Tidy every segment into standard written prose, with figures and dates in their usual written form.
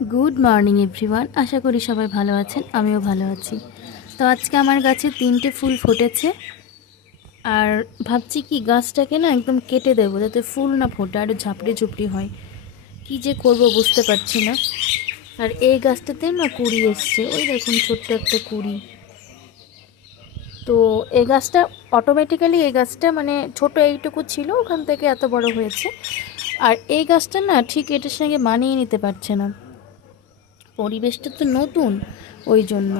Good morning everyone, আশা করি সবাই ভালো আছেন, আমিও ভালো আছি। তো আজকে আমার গাছে 3টে ফুল ফুটেছে। আর ভাবছি কি গাছটাকে না একদম কেটে দেবো যাতে ফুল না ফোটে আর ঝাপড়ে ঝুপড়ি হয়। কি যে করব বুঝতে পারছি না। আর এই গাছটাতেও না কুড়ি এসছে, ওই দেখুন ছোট্ট একটা কুড়ি। তো এই গাছটা অটোমেটিক্যালি, এই গাছটা মানে ছোট এইটুকু ছিল, ওখান থেকে এত বড় হয়েছে। আর এই গাছটা না ঠিক এটার সঙ্গে মানিয়ে নিতে পারছে না, পরিবেশটা তো নতুন, ওই জন্য।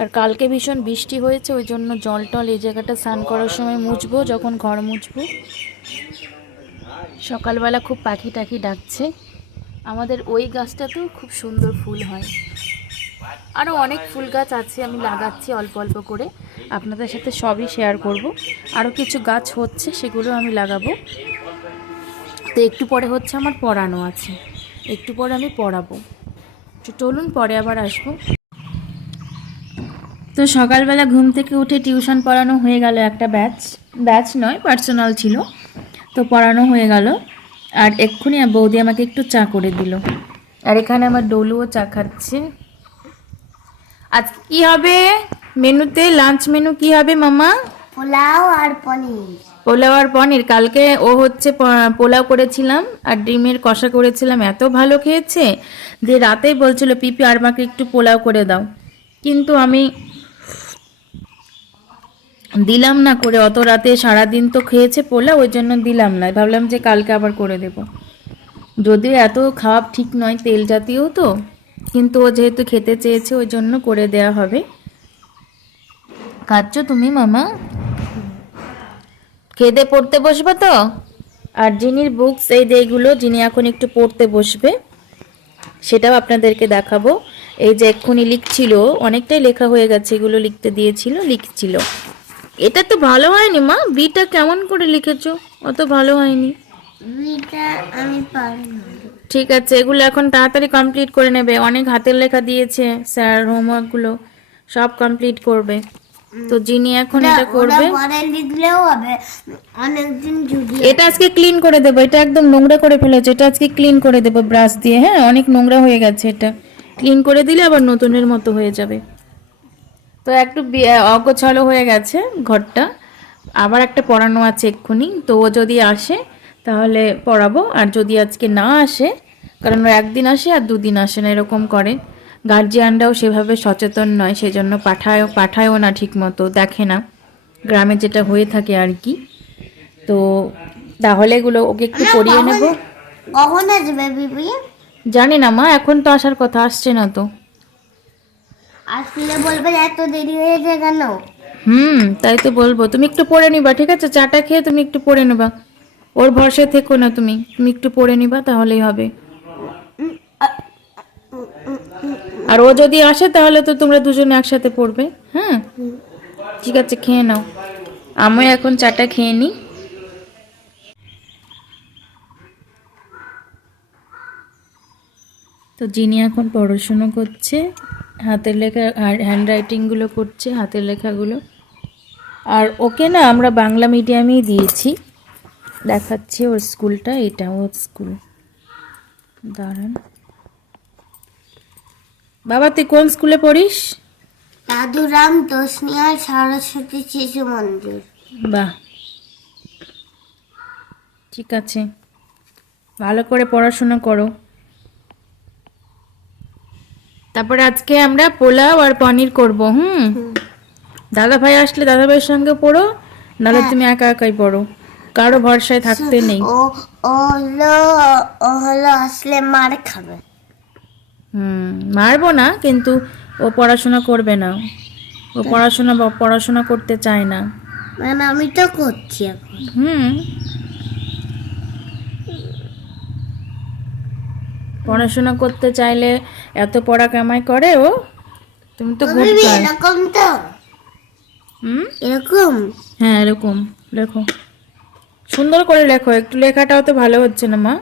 আর কালকে ভীষণ বৃষ্টি হয়েছে, ওই জন্য জল টল এই জায়গাটা স্নান করার সময় মুছবো, যখন ঘর মুছবো। সকালবেলা খুব পাখি টাখি ডাকছে। আমাদের ওই গাছটাতেও খুব সুন্দর ফুল হয়। আরও অনেক ফুল গাছ আছে, আমি লাগাচ্ছি অল্প অল্প করে, আপনাদের সাথে সবই শেয়ার করব। আরও কিছু গাছ হচ্ছে, সেগুলো আমি লাগাবো। তো একটু পরে হচ্ছে আমার পড়ানো আছে, একটু পরে আমি পড়াবো। তো চলুন পরে আবার আসবো। তো সকালবেলা ঘুম থেকে উঠে টিউশন পড়ানো হয়ে গেল, একটা ব্যাচ নয়, পার্সোনাল ছিল। তো পড়ানো হয়ে গেল। আর এক্ষুনি বৌদি আমাকে একটু চা করে দিল। আর এখানে আমার ডলুও চা খাচ্ছে। আজ কি হবে মেনুতে, লাঞ্চ মেনু কি হবে মামা? পোলাও আর পনির। পোলাও আর পনির। কালকে ও হচ্ছে পোলাও করেছিলাম আর ডিমের কষা করেছিলাম, এত ভালো খেয়েছে যে রাতেই বলছিল পিপি আর আমাকে একটু পোলাও করে দাও, কিন্তু আমি দিলাম না করে। অত রাতে সারাদিন তো খেয়েছে পোলাও, ওই জন্য দিলাম না, ভাবলাম যে কালকে আবার করে দেব। যদিও এত খাওয়া ঠিক নয়, তেল জাতীয় তো, কিন্তু ও যেহেতু খেতে চেয়েছে ওই জন্য করে দেয়া হবে। খাচ্ছ তুমি মামা? খেতে পড়তে বসবে তো? আর জিনির বুকস এই যেগুলো, যিনি এখন একটু পড়তে বসবে, সেটাও আপনাদেরকে দেখাবো। এই যে এক্ষুনি লিখছিল, অনেকটাই লেখা হয়ে গেছে, এগুলো লিখতে দিয়েছিল, লিখছিল। এটা তো ভালো হয়নি মা, বিটা কেমন করে লিখেছো? অত ভালো হয়নি। বিটা আমি পারি না। ঠিক আছে, এগুলো এখন তাড়াতাড়ি কমপ্লিট করে নেবে, অনেক হাতের লেখা দিয়েছে স্যার, হোমওয়ার্কগুলো সব কমপ্লিট করবে। তো যিনি এখন এটা করবে, পরে লিখলেও হবে, অনেকদিন যদি এটা আজকে ক্লিন করে দেবো। এটা একদম নোংরা করে ফেলেছে, এটা আজকে ক্লিন করে দেবো ব্রাশ দিয়ে। হ্যাঁ, অনেক নোংরা হয়ে গেছে, এটা ক্লিন করে দিলে আবার নতুনের মতো হয়ে যাবে। তো একটু অগোছালো হয়ে গেছে ঘরটা। আবার একটা পড়ানো আছে এক্ষুনি, তো ও যদি আসে তাহলে পড়াবো। আর যদি আজকে না আসে, কারণ ও একদিন আসে আর দুদিন আসে না, এরকম করে। গার্জিয়ানরাও সেভাবে সচেতন নয়, সেজন্য পাঠায়ও না ঠিক মতো, দেখে না, গ্রামে যেটা হয়ে থাকে আর কি। তো তাহলে এগুলো ওকে একটু পড়িয়ে নেব। কখন আসবে বিবি? জানি না মা, এখন তো আসার কথা, আসছে না তো। আসলে বলবে এত দেরি হয়েছে কেন? তাই তো বলবো। তুমি একটু পড়ে নিবা, ঠিক আছে? চাটা খেয়ে তুমি একটু পড়ে নেবা, ওর ভরসায় থেকো না, তুমি তুমি একটু পড়ে নিবা, তাহলেই হবে। আর ও যদি আসে তাহলে তো তোমরা দুজনে একসাথে পড়বে। হ্যাঁ, ঠিক আছে, খেয়ে নাও। আমি এখন চাটা খেয়ে নিই। তো যিনি এখন পড়াশুনো করছে, হাতের লেখা আর হ্যান্ড রাইটিংগুলো করছে, হাতের লেখাগুলো। আর ওকে না আমরা বাংলা মিডিয়ামেই দিয়েছি, দেখাচ্ছি ওর স্কুলটা, এটা ওর স্কুল। দাঁড়ান বাবা, তুই কোন স্কুলে পড়িস? দাদুরাম তোষনিয়া সরস্বতী শিশু মন্দির। বাহ, ঠিক আছে, ভালো করে পড়াশোনা করো। তারপরে আজকে আমরা পোলাও আর পনির করব। দাদা ভাই আসলে দাদা ভাইয়ের সঙ্গে পড়ো, নাহলে তুমি একা একাই পড়ো, কারো ভরসায় থাকতে নেই। ও হলো আসলে মার খাবে। মারবো না, কিন্তু ও পড়াশোনা করবে না, ও পড়াশোনা করতে চায় না। মানে আমি তো করছি এখন। পড়াশোনা করতে চাইলে এত পড়া কামাই করে ও? তুমি তো গুড গার্ল। এরকম তো, এরকম। হ্যাঁ, এরকম লেখো, সুন্দর করে লেখো। একটু লেখাটাও তো ভালো হচ্ছে না মা।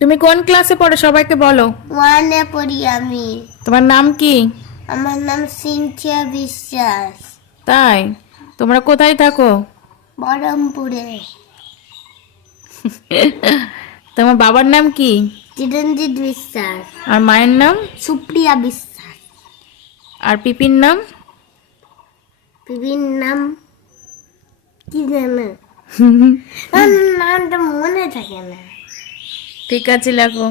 তুমি কোন ক্লাসে পড়ো সবাইকে বলো। ওয়ানে পড়ি আমি। তোমার নাম কি? আমার নাম সিনথিয়া বিশ্বাস। তাই? তোমরা কোথায় থাকো? বহরমপুরে। তোমার বাবার নাম কি? চিরঞ্জিত বিশ্বাস। আর মায়ের নাম? সুপ্রিয়া বিশ্বাস। আর পিপির নাম? পিপির নাম কি জানো? নামটা মনে থাকে না। ঠিক আছে, লেখো,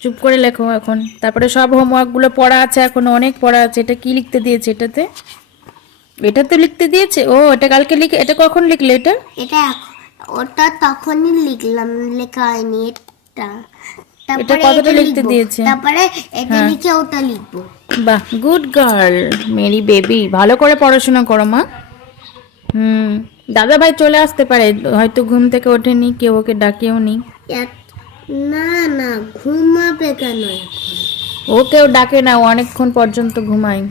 চুপ করে লেখো এখন। তারপরে সব হোমওয়ার্কগুলো পড়া আছে, এখনো অনেক পড়া আছে। এটা কি লিখতে দিয়েছে এটাতে? এটাতে লিখতে দিয়েছে? ও, এটা কালকে লিখে, এটা কখন লিখলে এটা? এটা ওটা তখনই লিখলাম, লেখা হয়নি এটা। এটা কতটা লিখতে দিয়েছে? তারপরে এটা লিখে ওটা লিখবো। বাহ, গুড গার্ল, মেরি বেবি। ভালো করে পড়াশোনা করো মা। দাদা ভাই চলে আসতে পারে, হয়তো ঘুম থেকে ওঠেনি, কেউ ওকে ডাকেও নি। না না, ঘুমাবে কেন? ও কেউ ডাকে না, ও অনেকক্ষণ পর্যন্ত ঘুমায়।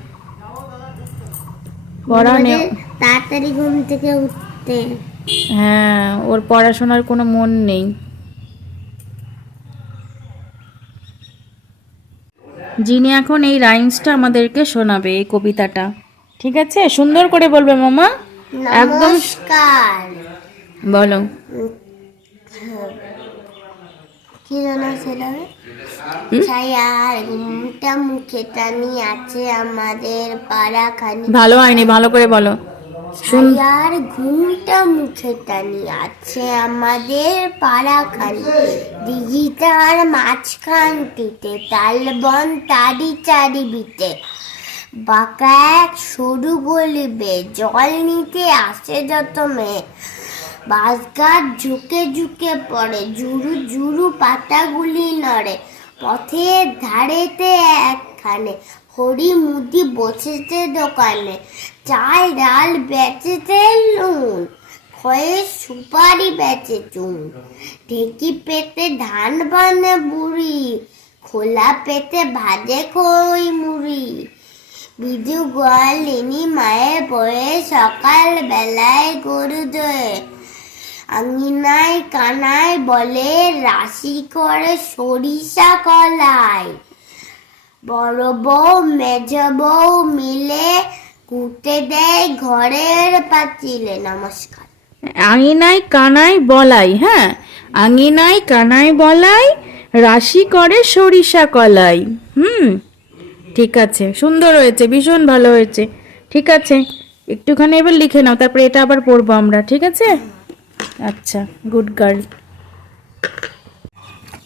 পড়া নেই, তাড়াতাড়ি ঘুম থেকে উঠতে। হ্যাঁ, ওর পড়াশোনার কোনো মন নেই। যিনি এখন এই রাইমসটা আমাদেরকে শোনাবে, এই কবিতাটা, ঠিক আছে? সুন্দর করে বলবে মামা, একদম। নমস্কার। বলো। কি জানো সেটা? ছায়ার ঘুমটা মুখে টানি আছে আমাদের পাড়াখানি। ভালো হয়নি, ভালো করে বলো। ছায়ার ঘুমটা মুখে টানি আছে আমাদের পাড়াখানি। দিঘিটার মাঝখানটিতে তালবন তারি চারি বিতে। বাঁকা এক সরু গলিবে জল নিতে আসে যত মেয়ে। বাঁশগাছ ঝুঁকে ঝুঁকে পড়ে, ঝুরু ঝুরু পাতাগুলি নড়ে। পথের ধারেতে একখানে হরি মুদি বসেছে দোকানে। চাল ডাল বেচেছে নুন, খয়ে সুপারি বেচে চুন। ঢেকি পেতে ধান বানে বুড়ি, খোলা পেতে ভাজে খই মুড়ি। বিজু গোয়ালিনী মায়ের বয়ে সকাল বেলায় গরু দোয়ে। আঙিনায় কানায় বলে রাশি করে সরিষা কলাই। বড় বউ মেজ বউ মিলে কুটে দেয় ঘরের পাঁচিলে। নমস্কার। আঙিনায় কানায় বলাই, হ্যাঁ, আঙিনায় কানায় বলাই, রাশি করে সরিষা কলাই। ঠিক আছে, সুন্দর হয়েছে, ভীষণ ভালো হয়েছে। ঠিক আছে, একটুখানি এবার লিখে নাও, তারপরে এটা আবার পড়বো আমরা, ঠিক আছে? আচ্ছা, গুড গার্ল।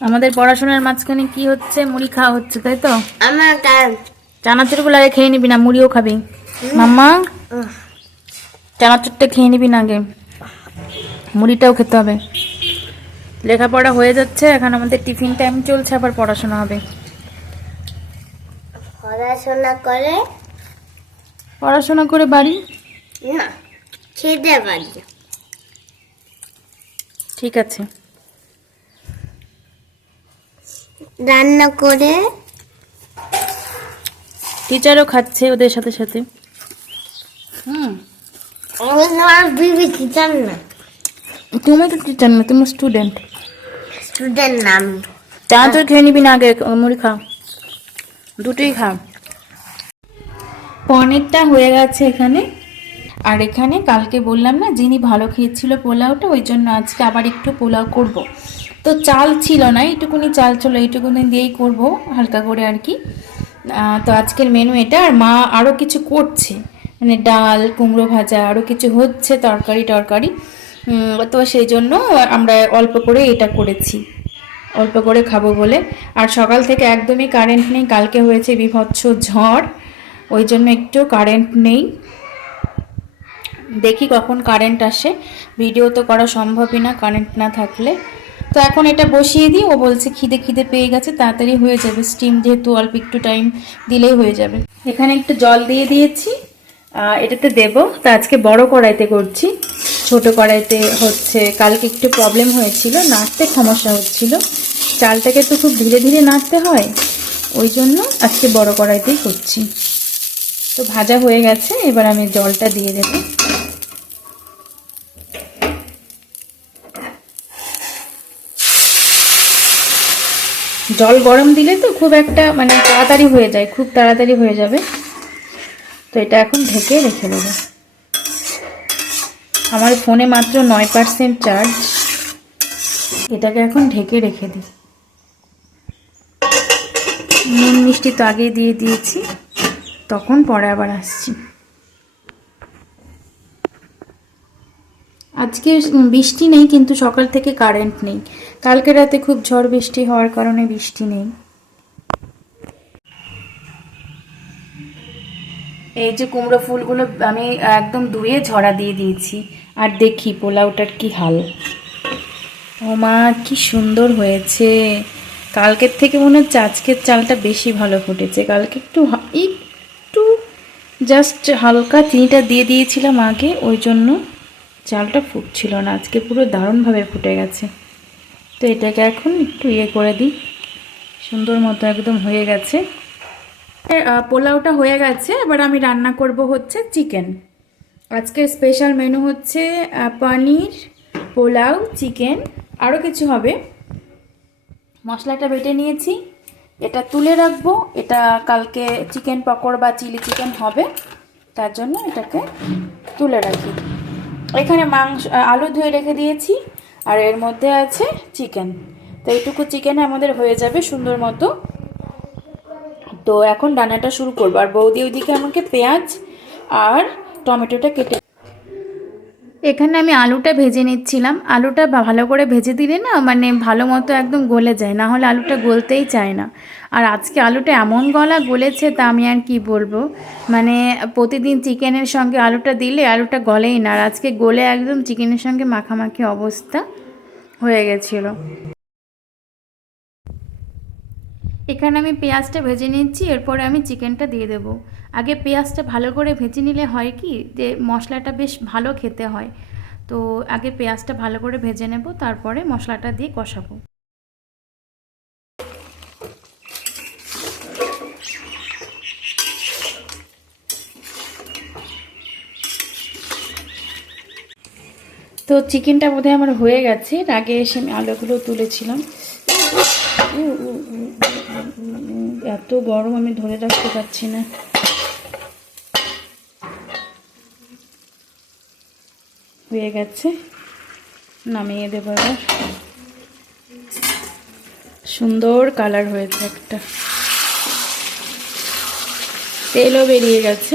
আমাদের পড়াশোনার মাঝখানে কি হচ্ছে? মুড়ি খাওয়া হচ্ছে, তাই তো? আমার চানাচুরগুলো আগে খেয়ে নিবি না, মুড়িও খাবি মাম্মা? চানাচুরটা খেয়ে নিবি না আগে, মুড়িটাও খেতে হবে। লেখাপড়া হয়ে যাচ্ছে, এখন আমাদের টিফিন টাইম চলছে, আবার পড়াশোনা হবে। পড়াশোনা করে বাড়ি না, খেতে পারি। ঠিক আছে, রান্না করে টিচারও খাচ্ছে ওদের সাথে সাথে। বিবি টিচার না, তুমি তো টিচার না, তুমি স্টুডেন্ট। স্টুডেন্ট নাম। চানাচুর খেয়ে নিবি না আগে, মুড়ি খা, দুটোই খা। পনিরটা হয়ে গেছে এখানে। আর এখানে কালকে বললাম না যিনি ভালো খেয়েছিল পোলাওটা, ওই জন্য আজকে আবার একটু পোলাও করব। তো চাল ছিল না, এইটুকুনি চাল ছিল, এইটুকুনি দিয়েই করব হালকা করে আর কি। তো আজকের মেনু এটা। আর মা আরও কিছু করছে, মানে ডাল, কুমড়ো ভাজা, আরও কিছু হচ্ছে, তরকারি। তো সেই জন্য আমরা অল্প করে এটা করেছি, অল্প করে খাবো বলে। আর সকাল থেকে একদমই কারেন্ট নেই, কালকে হয়েছে বীভৎস ঝড়, ওই জন্য একটু কারেন্ট নেই। দেখি কখন কারেন্ট আসে, ভিডিও তো করা সম্ভবই না কারেন্ট না থাকলে। তো এখন এটা বসিয়ে দিই, ও বলছে খিদে পেয়ে গেছে, তাড়াতাড়ি হয়ে যাবে, স্টিম যেহেতু অল্প একটু টাইম দিলেই হয়ে যাবে। এখানে একটু জল দিয়ে দিয়েছি, এটাতে দেব। তা আজকে বড় কড়াইতে করছি, ছোট কড়াইতে হচ্ছে কালকে একটু প্রবলেম হয়েছিল, নাড়তে সমস্যা হচ্ছিল, চালটাকে তো খুব ধীরে ধীরে নাড়তে হয়, ওই জন্য আজকে বড় কড়াইতেই করছি। তো ভাজা হয়ে গেছে, এবার আমি জলটা দিয়ে দেব। জল গরম দিলে তো খুব একটা মানে তাড়াতাড়ি হয়ে যায়, খুব তাড়াতাড়ি হয়ে যাবে। তো এটা এখন ঢেকে রেখে দেব। আমার ফোনে মাত্র 9% চার্জ, এটাকে এখন ঢেকে রেখে দিই। নুন মিষ্টি তো আগেই দিয়ে দিয়েছি, তখন পরে আবার আসছি। আজকে বৃষ্টি নেই, কিন্তু সকাল থেকে কারেন্ট নেই। কালকে রাতে খুব ঝড় বৃষ্টি হওয়ার কারণে বৃষ্টি নেই। এই যে কুমড়ো ফুলগুলো আমি একদম ধুয়ে ঝরা দিয়ে দিয়েছি। আর দেখি পোলাওটার কি হাল। ও মা, কি সুন্দর হয়েছে! কালকের থেকে মনে হচ্ছে আজকের চালটা বেশি ভালো ফুটেছে। কালকে একটু একটু জাস্ট হালকা চিনিটা দিয়ে দিয়েছিলাম আগে, ওই জন্য চালটা ফুটছিল না। আজকে পুরো দারুণভাবে ফুটে গেছে। তো এটাকে এখন একটু করে দিই। সুন্দর মতো একদম হয়ে গেছে। পোলাওটা হয়ে গেছে। এবার আমি রান্না করব হচ্ছে চিকেন। আজকে স্পেশাল মেনু হচ্ছে পনির, পোলাও, চিকেন, আরও কিছু হবে। মশলাটা বেটে নিয়েছি, এটা তুলে রাখবো। এটা কালকে চিকেন পকোড়া বা চিলি চিকেন হবে, তার জন্য এটাকে তুলে রাখি। এখানে আলু ধুয়ে রেখে দিয়েছি, আর এর মধ্যে আছে চিকেন। তো এইটুকু চিকেনে আমাদের হয়ে যাবে সুন্দর মতো। তো এখন রান্নাটা শুরু করবো। আর বৌদি ওইদিকে আমাকে পেঁয়াজ আর টমেটোটা কেটে, এখানে আমি আলুটা ভেজে নিচ্ছিলাম। আলুটা ভালো করে ভেজে দিলে না মানে ভালো মতো একদম গলে যায়, না হলে আলুটা গলতেই চায় না। আর আজকে আলুটা এমন গলেছে তা আমি আর কি বলবো। মানে প্রতিদিন চিকেনের সঙ্গে আলুটা দিলে আলুটা গলেই না, আর আজকে গলে একদম চিকেনের সঙ্গে মাখামাখি অবস্থা হয়ে গেছিলো। এখানে আমি পেঁয়াজটা ভেজে নিচ্ছি, এরপরে আমি চিকেনটা দিয়ে দেব। আগে পেঁয়াজটা ভালো করে ভেজে নিলে হয় কি যে মশলাটা বেশ ভালো খেতে হয়। তো আগে পেঁয়াজটা ভালো করে ভেজে নেব, তারপরে মশলাটা দিয়ে কষাবো। তো চিকেনটা বোধহয় আমার হয়ে গেছে। আগে এসে আমি আলুগুলো তুলেছিলাম। এত গরম, আমি ধরে রাখতে পারছি না। হয়ে গেছে, নামিয়ে দেবো এবার। সুন্দর কালার হয়েছে, একটা তেলও বেরিয়ে গেছে।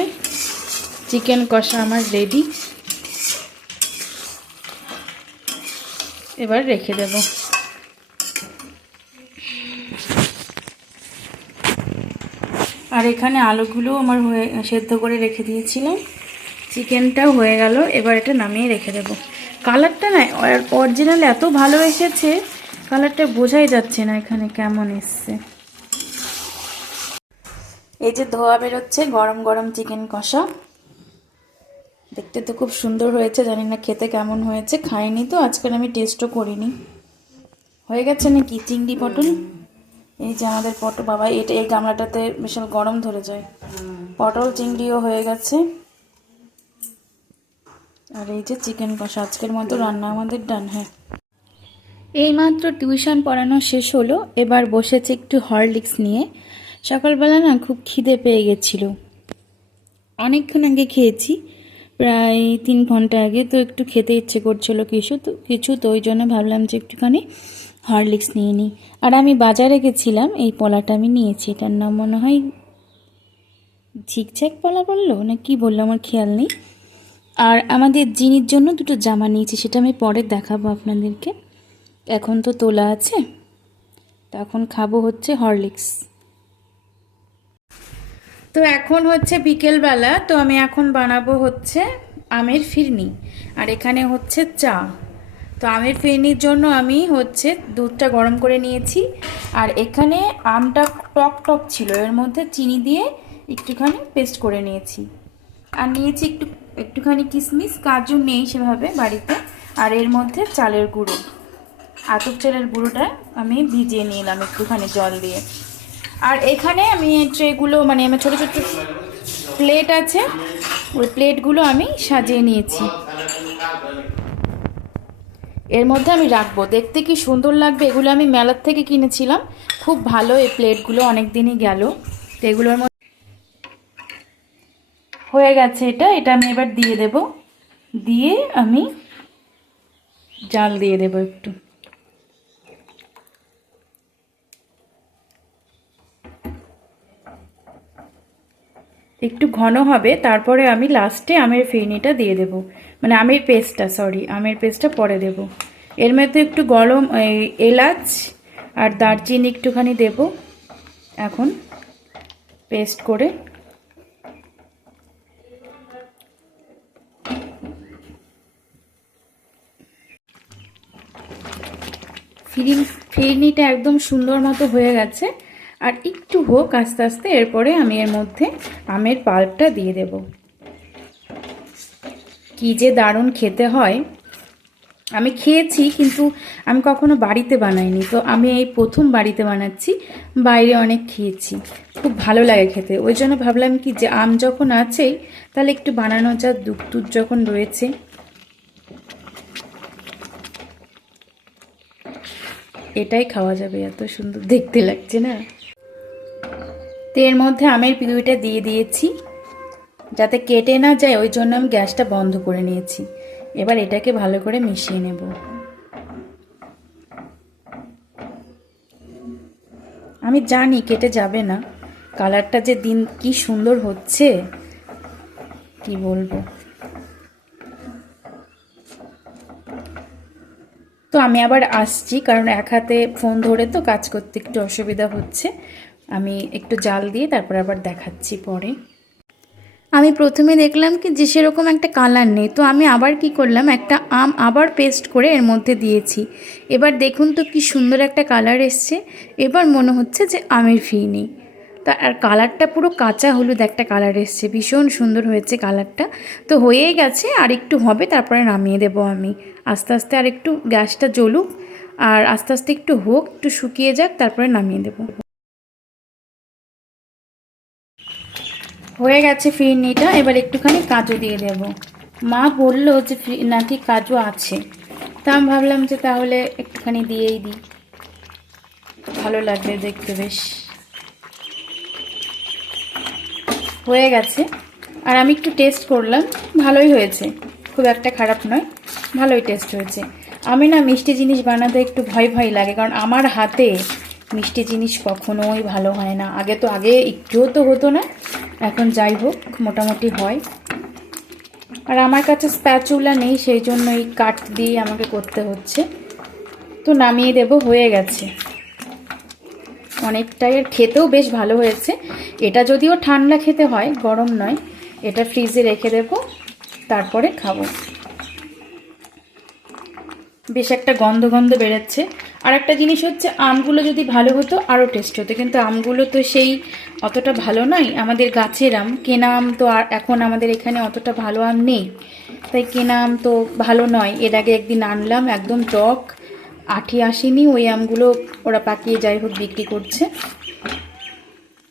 চিকেন কষা আমার রেডি। এবার রেখে দেব। আর এখানে আলুগুলো আমার সেদ্ধ করে রেখে দিয়েছিলাম। চিকেনটাও হয়ে গেল, এবার এটা নামিয়ে রেখে দেব। কালারটা না অরিজিনাল এত ভালো এসেছে, কালারটা বোঝাই যাচ্ছে না এখানে কেমন এসছে। এই যে ধোয়া বেরোচ্ছে গরম গরম চিকেন কষা। দেখতে তো খুব সুন্দর হয়েছে, জানি না খেতে কেমন হয়েছে। খাইনি তো, আজকাল আমি টেস্টও করিনি। হয়ে গেছে নাকি চিংড়ি পটল? এই যে আমাদের পটল, বাবা এটা এই গামলাটাতে বিশাল গরম ধরে যায়। পটল চিংড়িও হয়ে গেছে। আর এই যে চিকেন কষা, আজকের মতো রান্না আমাদের ডান। হ্যাঁ, এইমাত্র টিউশন পড়ানো শেষ হলো, এবার বসেছে একটু হরলিক্স নিয়ে। সকালবেলা না খুব খিদে পেয়ে গেছিলো, অনেকক্ষণ আগে খেয়েছি, প্রায় 3 ঘন্টা আগে। তো একটু খেতে ইচ্ছে করছিল কিছু তো ওই জন্য ভাবলাম যে একটুখানি হরলিক্স নিয়ে নিই। আর আমি বাজারে গেছিলাম, এই পলাটা আমি নিয়েছি। এটার নাম মনে হয় ঝিকঝ্যাক পলা বললো না কি বললো, আমার খেয়াল নেই। আর আমাদের জিনির জন্য 2টো জামা নিয়েছি, সেটা আমি পরে দেখাবো আপনাদেরকে। এখন তো তোলা আছে, তো এখন খাবো হচ্ছে হরলিক্স। তো এখন হচ্ছে বিকেলবেলা, তো আমি এখন বানাবো হচ্ছে আমের ফিরনি। আর এখানে হচ্ছে চা। তো আমের ফিরনির জন্য আমি হচ্ছে দুধটা গরম করে নিয়েছি। আর এখানে আমটা টক টক ছিল, এর মধ্যে চিনি দিয়ে একটুখানি পেস্ট করে নিয়েছি। আর নিয়েছি একটুখানি কিশমিশ, কাজু নেই সেভাবে বাড়িতে। আর এর মধ্যে চালের গুঁড়ো, আতপ চালের গুঁড়োটা আমি ভিজিয়ে নিলাম একটুখানি জল দিয়ে। আর এখানে আমি ট্রেগুলো মানে আমার ছোটো ছোটো প্লেট আছে, ওই প্লেটগুলো আমি সাজিয়ে নিয়েছি। এর মধ্যে আমি রাখবো, দেখতে কি সুন্দর লাগবে। এগুলো আমি মেলার থেকে কিনেছিলাম, খুব ভালো এই প্লেটগুলো, অনেক দিনই গেল। তো এগুলোর মধ্যে হয়ে গেছে। এটা আমি এবার দিয়ে দেব, দিয়ে আমি জাল দিয়ে দেব একটু। একটু ঘন হবে, তারপরে আমি লাস্টে আমের ফিরনিটা দিয়ে দেব, মানে আমের পেস্টটা, সরি আমের পেস্টটা পরে দেব। এর মধ্যে একটু গরম এলাচ আর দারচিনি একটুখানি দেব এখন পেস্ট করে। ফিরনিটা একদম সুন্দর মতো হয়ে গেছে। আর একটু হোক আস্তে আস্তে, এরপরে আমি এর মধ্যে আমের পাল্পটা দিয়ে দেব। কি যে দারুণ খেতে হয়, আমি খেয়েছি কিন্তু আমি কখনো বাড়িতে বানাইনি, তো আমি এই প্রথম বাড়িতে বানাচ্ছি। বাইরে অনেক খেয়েছি, খুব ভালো লাগে খেতে। ওই জন্য ভাবলাম কি যে আম যখন আছেই তাহলে একটু বানানো যাক, দুধ টুধ যখন রয়েছে। এটাই খাওয়া যাবে, এত সুন্দর দেখতে লাগছে না। তো এর মধ্যে আমের পিউরিটা দিয়ে দিয়েছি, যাতে কেটে না যায় ওই জন্য আমি গ্যাসটা বন্ধ করে নিয়েছি। এবার এটাকে ভালো করে মিশিয়ে নেব। আমি জানি কেটে যাবে না, কালারটা যে দিন কি সুন্দর হচ্ছে কি বলবো। তো আমি আবার আসছি, কারণ এক হাতে ফোন ধরে তো কাজ করতে একটু অসুবিধা হচ্ছে। আমি একটু জাল দিয়ে তারপর আবার দেখাচ্ছি পরে। আমি প্রথমে দেখলাম কি যে সেরকম একটা কালার নেই, তো আমি আবার কি করলাম, একটা আম আবার পেস্ট করে এর মধ্যে দিয়েছি। এবার দেখুন তো কি সুন্দর একটা কালার এসছে। এবার মনে হচ্ছে যে আমের ফিরনি। তা আর কালারটা পুরো কাঁচা হলুদ একটা কালার এসছে, ভীষণ সুন্দর হয়েছে কালারটা। তো হয়েই গেছে, আর একটু হবে তারপরে নামিয়ে দেবো আমি। আস্তে আস্তে আর একটু গ্যাসটা জ্বলুক, আর আস্তে আস্তে একটু হোক, একটু শুকিয়ে যাক, তারপরে নামিয়ে দেবো। হয়ে গেছে ফিরনিটা, এবার একটুখানি কাজু দিয়ে দেব। মা বললো যে নাকি কাজু আছে, তা আমি ভাবলাম যে তাহলে একটুখানি দিয়েই দিই, ভালো লাগবে দেখতে বেশ। হয়ে গেছে, আর আমি একটু টেস্ট করলাম, ভালোই হয়েছে, খুব একটা খারাপ নয়, ভালোই টেস্ট হয়েছে। আমি না মিষ্টি জিনিস বানাতে একটু ভয় ভয় লাগে, কারণ আমার হাতে মিষ্টি জিনিস কখনোই ভালো হয় না। আগে একটুও তো হতো না, এখন যাই হোক মোটামুটি হয়। আর আমার কাছে স্প্যাচুলা নেই, সেই জন্য এই কাঠ দিয়ে আমাকে করতে হচ্ছে। তো নামিয়ে দেব, হয়ে গেছে অনেকটাই। আর খেতেও বেশ ভালো হয়েছে। এটা যদিও ঠান্ডা খেতে হয়, গরম নয়। এটা ফ্রিজে রেখে দেব, তারপরে খাবো। বেশ একটা গন্ধ গন্ধ বেরোচ্ছে। আর একটা জিনিস হচ্ছে, আমগুলো যদি ভালো হতো আরও টেস্ট হতো, কিন্তু আমগুলো তো সেই অতটা ভালো নয়। আমাদের গাছের আম, কেনা আম তো আর এখন আমাদের এখানে অতটা ভালো আম নেই, তাই কেনা আম তো ভালো নয়। এর আগে একদিন আনলাম, একদম টক, আঠি আসেনি ওই আমগুলো, ওরা পাকিয়ে যাই হোক বিক্রি করছে।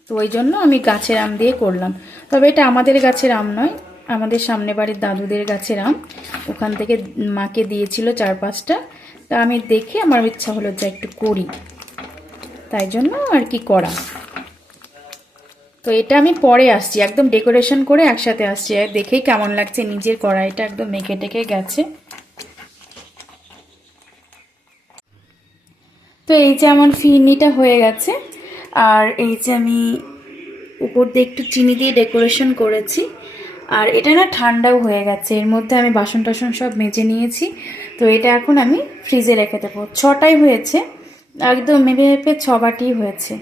তো ওই জন্য আমি গাছের আম দিয়ে করলাম। তবে এটা আমাদের গাছের আম নয়, আমাদের সামনে বাড়ির দাদুদের গাছের আম, ওখান থেকে মাকে দিয়েছিল 4-5টা। তা আমি দেখে আমার ইচ্ছা হলো যে একটু করি, তাই জন্য আর কি করা। তো এটা আমি পরে আসছি, একদম ডেকোরেশন করে একসাথে আসছি। আর দেখেই কেমন লাগছে, নিজের কড়াইটা একদম মেখে টেকে গেছে। তো এই যে আমার ফিরনিটা হয়ে গেছে, আর এই যে আমি উপর দিয়ে একটু চিনি দিয়ে ডেকোরেশন করেছি। আর এটা না ঠান্ডাও হয়ে গেছে, এর মধ্যে আমি বাসন টাসন সব মেজে নিয়েছি। তো এটা এখন আমি ফ্রিজে রেখে দেবো। 6টাই হয়েছে, একদম মেপে মেপে 6 বাটি হয়েছে।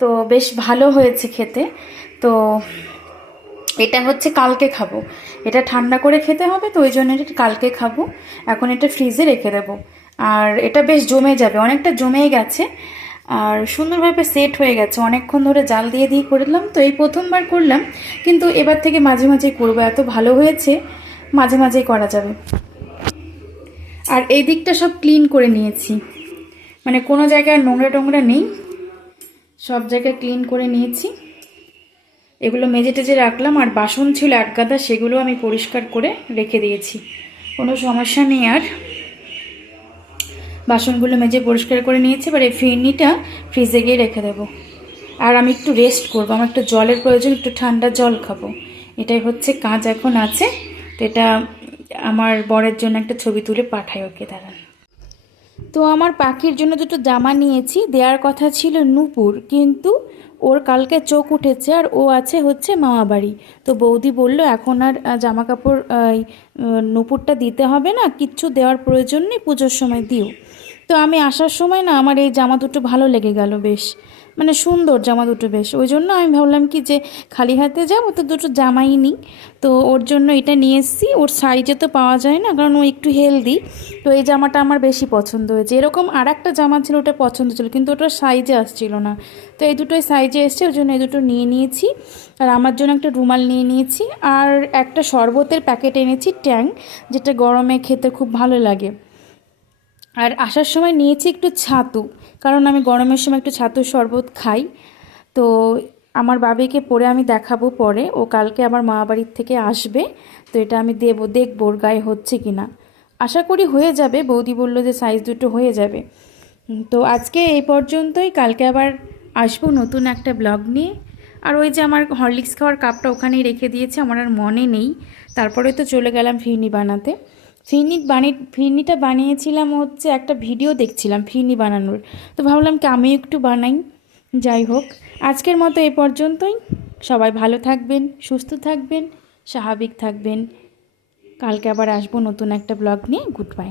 তো বেশ ভালো হয়েছে খেতে। তো এটা হচ্ছে কালকে খাবো, এটা ঠান্ডা করে খেতে হবে, তো ওই জন্য এটা কালকে খাবো। এখন এটা ফ্রিজে রেখে দেবো। আর এটা বেশ জমে যাবে, অনেকটা জমেই গেছে, আর সুন্দরভাবে সেট হয়ে গেছে। অনেকক্ষণ ধরে জাল দিয়ে দিয়ে করলাম, তো এই প্রথমবার করলাম, কিন্তু এবার থেকে মাঝে মাঝে করবো। এত ভালো হয়েছে, মাঝে মাঝেই করা যাবে। আর এই দিকটা সব ক্লিন করে নিয়েছি, মানে কোনো জায়গায় নোংরা টোংরা নেই, সব জায়গায় ক্লিন করে নিয়েছি। এগুলো মেজে টেজে রাখলাম, আর বাসন ছিল এক গাদা, সেগুলো আমি পরিষ্কার করে রেখে দিয়েছি, কোনো সমস্যা নেই। আর বাসনগুলো মেজে পরিষ্কার করে নিয়েছি। এবার এই ফিরনিটা ফ্রিজে গিয়ে রেখে দেবো। আর আমি একটু রেস্ট করবো, আমার একটু জলের প্রয়োজন, একটু ঠান্ডা জল খাবো, এটাই হচ্ছে কাজ এখন আছে। তো এটা আমার বরের জন্য একটা ছবি তুলে পাঠাই, ওকে দাঁড়ান। তো আমার পাখির জন্য দুটো জামা নিয়েছি, দেওয়ার কথা ছিল নূপুর, কিন্তু ওর কালকে চোখ উঠেছে আর ও আছে হচ্ছে মামাবাড়ি। তো বৌদি বলল এখন আর জামা কাপড় নূপুরটা দিতে হবে না, কিচ্ছু দেওয়ার প্রয়োজন নেই, পুজোর সময় দিও। তো আমি আসার সময় না আমার এই জামা দুটো ভালো লেগে গেল বেশ, মানে সুন্দর জামা দুটো বেশ, ওই জন্য আমি ভাবলাম কি যে খালি হাতে যাবো তো দুটো জামাই নিই। তো ওর জন্য এটা নিয়ে এসেছি, ওর সাইজে তো পাওয়া যায় না কারণ ও একটু হেলদি। তো এই জামাটা আমার বেশি পছন্দ হয়েছে। এরকম আর একটা জামা ছিল, ওটা পছন্দ ছিল কিন্তু ওটার সাইজে আসছিল না। তো এই দুটোই সাইজে এসছে, ওই জন্য এই দুটো নিয়ে নিয়েছি। আর আমার জন্য একটা রুমাল নিয়ে নিয়েছি, আর একটা শরবতের প্যাকেট এনেছি ট্যাং, যেটা গরমে খেতে খুব ভালো লাগে। আর আসার সময় নিয়েছি একটু ছাতু, কারণ আমি গরমের সময় একটু ছাতুর শরবত খাই। তো আমার বাবিকে পরে আমি দেখাবো পরে, ও কালকে আমার মামাবাড়ির থেকে আসবে। তো এটা আমি দেখবো ওর গায়ে হচ্ছে কি না। আশা করি হয়ে যাবে, বৌদি বলল যে সাইজ দুটো হয়ে যাবে। তো আজকে এই পর্যন্তই, কালকে আবার আসবো নতুন একটা ব্লগ নিয়ে। আর ওই যে আমার হরলিক্স খাওয়ার কাপটা ওখানেই রেখে দিয়েছে, আমার আর মনে নেই। তারপরে তো চলে গেলাম ফিরনি বানাতে। ফিরনিটা বানিয়েছিলাম হচ্ছে, একটা ভিডিও দেখছিলাম ফিরনি বানানোর, তো ভাবলাম কি আমি একটু বানাই। যাই হোক, আজকের মতো এ পর্যন্তই। সবাই ভালো থাকবেন, সুস্থ থাকবেন, স্বাভাবিক থাকবেন। কালকে আবার আসবো নতুন একটা ব্লগ নিয়ে। Good bye.